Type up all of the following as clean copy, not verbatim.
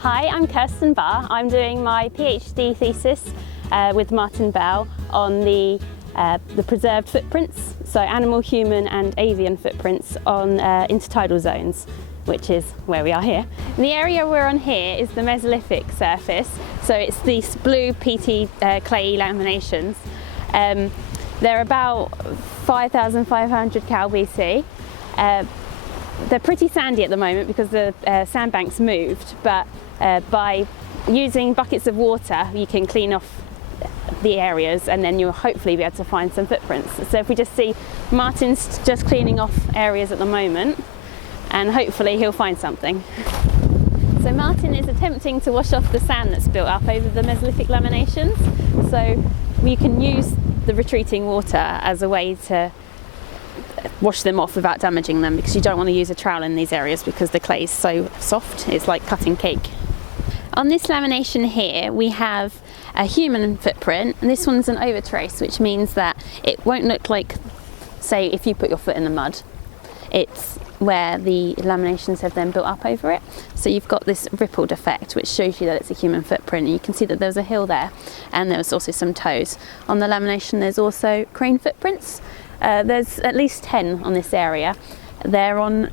Hi, I'm Kirsten Barr. I'm doing my PhD thesis with Martin Bell on the preserved footprints, so animal, human and avian footprints on intertidal zones, which is where we are here. The area we're on here is the Mesolithic Surface, so it's these blue peaty clayey laminations. They're about 5,500 cal BC. They're pretty sandy at the moment because the sandbanks moved, but by using buckets of water you can clean off the areas and then you'll hopefully be able to find some footprints. So if we just see Martin's just cleaning off areas at the moment and hopefully he'll find something. So Martin is attempting to wash off the sand that's built up over the Mesolithic laminations, so we can use the retreating water as a way to wash them off without damaging them, because you don't want to use a trowel in these areas because the clay is so soft, it's like cutting cake. On this lamination here we have a human footprint, and this one's an overtrace, which means that it won't look like, say, if you put your foot in the mud. It's where the laminations have then built up over it, so you've got this rippled effect which shows you that it's a human footprint. And you can see that there's a hill there and there's also some toes. On the lamination there's also crane footprints. There's at least 10 on this area. They're on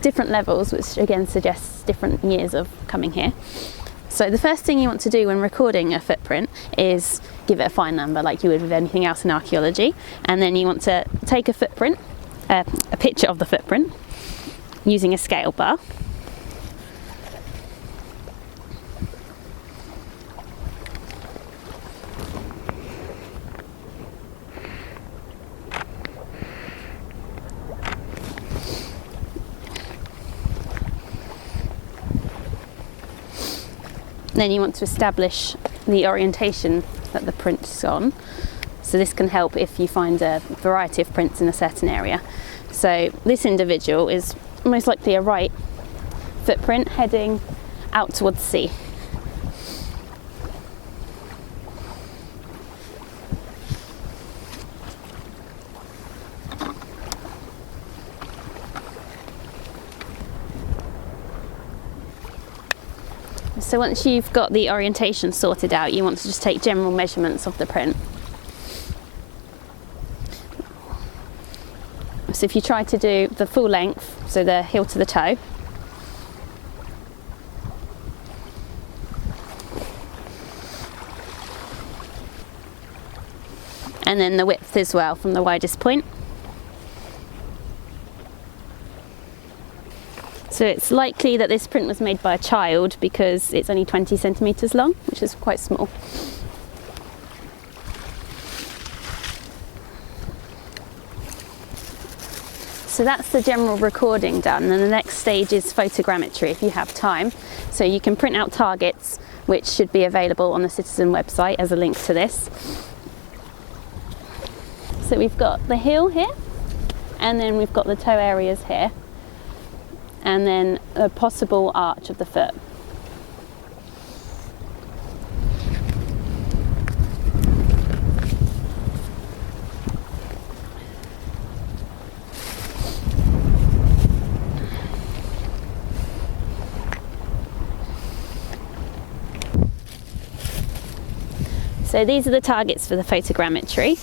different levels, which again suggests different years of coming here. So the first thing you want to do when recording a footprint is give it a fine number like you would with anything else in archaeology, and then you want to take a footprint, a picture of the footprint using a scale bar. Then you want to establish the orientation that the print's on. So this can help if you find a variety of prints in a certain area. So this individual is most likely a right footprint heading out towards sea. So once you've got the orientation sorted out, you want to just take general measurements of the print. So if you try to do the full length, so the heel to the toe, and then the width as well from the widest point. So it's likely that this print was made by a child because it's only 20 centimetres long, which is quite small. So that's the general recording done, and the next stage is photogrammetry if you have time. So you can print out targets, which should be available on the Citizen website as a link to this. So we've got the heel here, and then we've got the toe areas here, and then a possible arch of the foot. So these are the targets for the photogrammetry,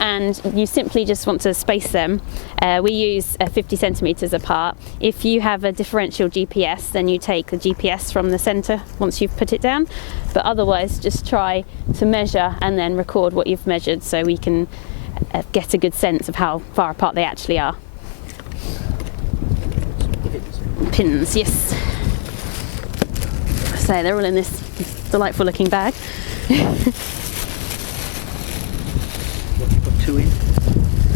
and you simply just want to space them. We use 50 centimetres apart. If you have a differential GPS, then you take the GPS from the centre once you've put it down, but otherwise just try to measure and then record what you've measured so we can get a good sense of how far apart they actually are. Pins, yes. So they're all in this delightful looking bag. Put 2 in?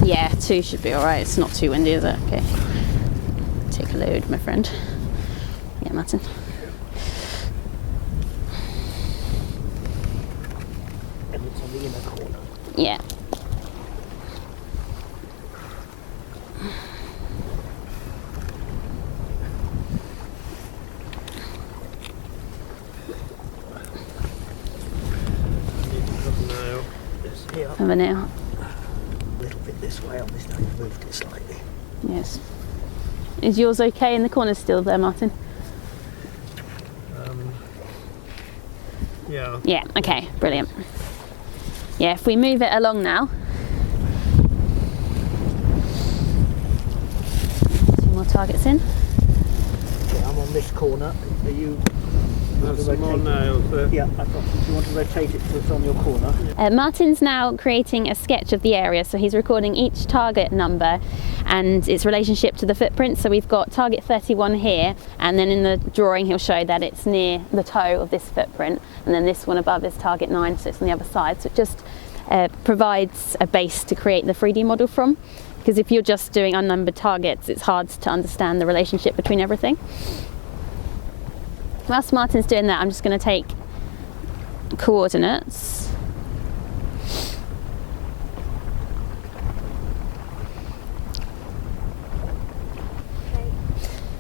Yeah, 2 should be alright. It's not too windy, is it? Okay. Take a load, my friend. Yeah, Martin. And it's on the inner corner. Yeah. Have a nail. A little bit this way on this now, you've moved it slightly. Yes. Is yours okay in the corner still there, Martin? Yeah. Yeah, okay, brilliant. Yeah, if we move it along now. 2 more targets in. Okay, I'm on this corner. Are you? There's some more nails there. Yeah, I've got. Do you want to rotate it so it's on your corner? Martin's now creating a sketch of the area, so he's recording each target number and its relationship to the footprint. So we've got target 31 here, and then in the drawing he'll show that it's near the toe of this footprint, and then this one above is target 9, so it's on the other side. So it just provides a base to create the 3D model from, because if you're just doing unnumbered targets, it's hard to understand the relationship between everything. Whilst Martin's doing that, I'm just going to take coordinates.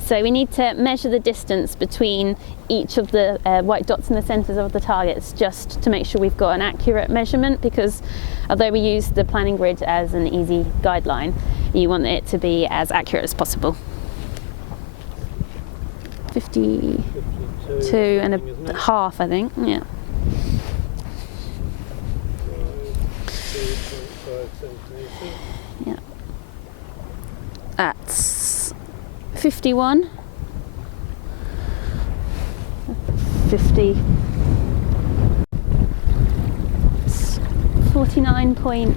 So we need to measure the distance between each of the white dots in the centres of the targets, just to make sure we've got an accurate measurement, because although we use the planning grid as an easy guideline, you want it to be as accurate as possible. 52 and a half, I think, yeah. 2.5 centimetres. Yeah. That's 51. 50. 49.8.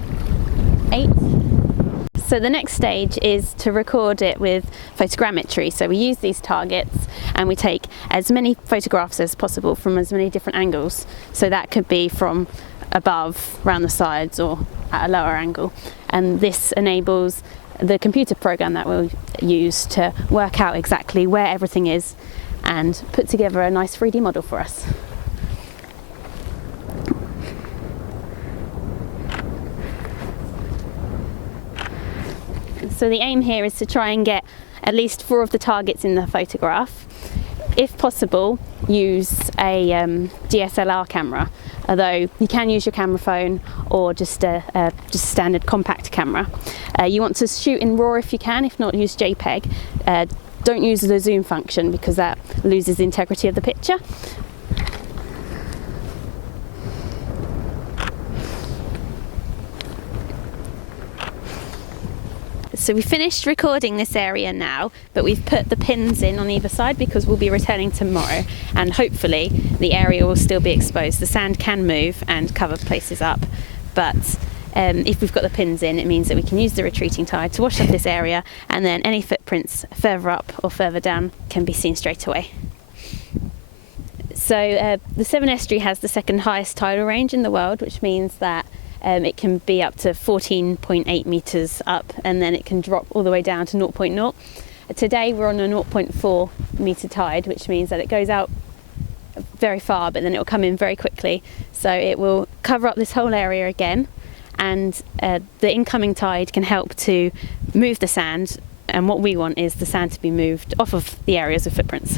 So the next stage is to record it with photogrammetry. So we use these targets and we take as many photographs as possible from as many different angles. So that could be from above, around the sides, or at a lower angle. And this enables the computer program that we'll use to work out exactly where everything is and put together a nice 3D model for us. So the aim here is to try and get at least 4 of the targets in the photograph. If possible, use a DSLR camera, although you can use your camera phone or just a standard compact camera. You want to shoot in RAW if you can, if not use JPEG. Don't use the zoom function because that loses the integrity of the picture. So we finished recording this area now, but we've put the pins in on either side because we'll be returning tomorrow, and hopefully the area will still be exposed. The sand can move and cover places up, but if we've got the pins in, it means that we can use the retreating tide to wash up this area, and then any footprints further up or further down can be seen straight away. So the Severn Estuary has the second highest tidal range in the world, which means that it can be up to 14.8 metres up, and then it can drop all the way down to 0.0. Today we're on a 0.4 metre tide, which means that it goes out very far, but then it will come in very quickly. So it will cover up this whole area again, and the incoming tide can help to move the sand, and what we want is the sand to be moved off of the areas of footprints.